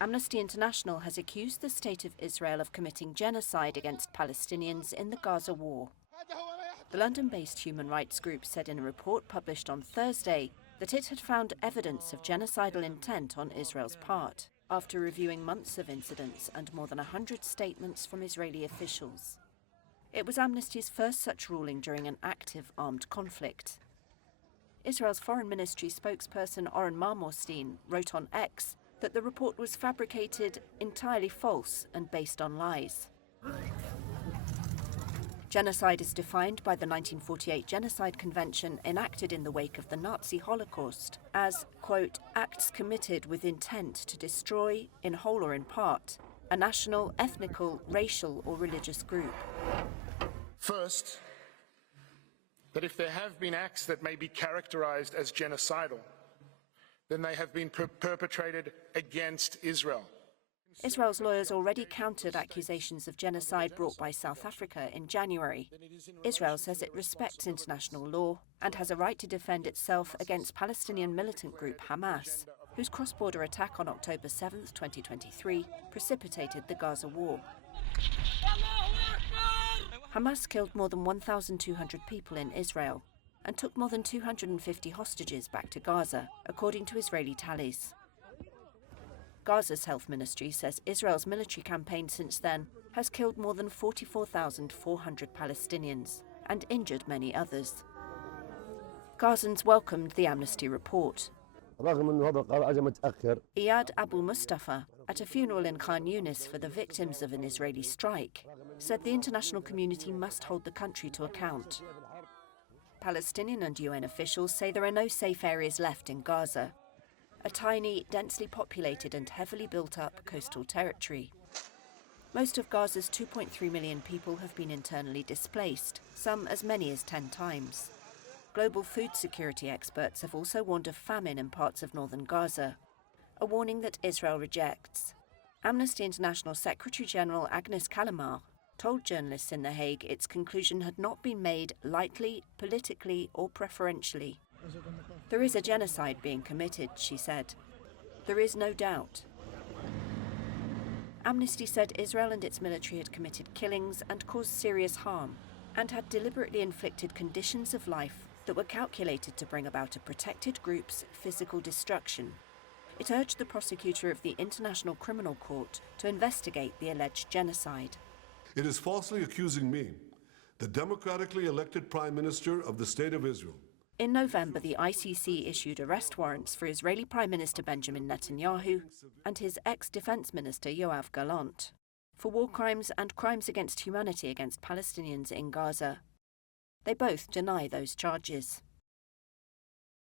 Amnesty International has accused the State of Israel of committing genocide against Palestinians in the Gaza war. The London-based human rights group said in a report published on Thursday that it had found evidence of genocidal intent on Israel's part, after reviewing months of incidents and more than 100 statements from Israeli officials. It was Amnesty's first such ruling during an active armed conflict. Israel's Foreign Ministry spokesperson Oren Marmorstein wrote on X that the report was fabricated, entirely false and based on lies. Genocide is defined by the 1948 Genocide Convention enacted in the wake of the Nazi Holocaust as, quote, acts committed with intent to destroy, in whole or in part, a national, ethnical, racial or religious group. First, that if there have been acts that may be characterized as genocidal, then they have been perpetrated against Israel. Israel's lawyers already countered accusations of genocide brought by South Africa in January. Israel says it respects international law and has a right to defend itself against Palestinian militant group Hamas, whose cross-border attack on October 7, 2023, precipitated the Gaza war. Hamas killed more than 1,200 people in Israel and took more than 250 hostages back to Gaza, according to Israeli tallies. Gaza's health ministry says Israel's military campaign since then has killed more than 44,400 Palestinians and injured many others. Gazans welcomed the Amnesty report. Iyad Abu Mustafa, at a funeral in Khan Yunis for the victims of an Israeli strike, said the international community must hold the country to account. Palestinian and UN officials say there are no safe areas left in Gaza, a tiny, densely populated and heavily built-up coastal territory. Most of Gaza's 2.3 million people have been internally displaced, some as many as 10 times. Global food security experts have also warned of famine in parts of northern Gaza, a warning that Israel rejects. Amnesty International Secretary-General Agnes Callamard told journalists in The Hague its conclusion had not been made lightly, politically or preferentially. There is a genocide being committed, she said. There is no doubt. Amnesty said Israel and its military had committed killings and caused serious harm, and had deliberately inflicted conditions of life that were calculated to bring about a protected group's physical destruction. It urged the prosecutor of the International Criminal Court to investigate the alleged genocide. It is falsely accusing me, the democratically elected Prime Minister of the State of Israel. In November, the ICC issued arrest warrants for Israeli Prime Minister Benjamin Netanyahu and his ex-defense minister Yoav Gallant for war crimes and crimes against humanity against Palestinians in Gaza. They both deny those charges.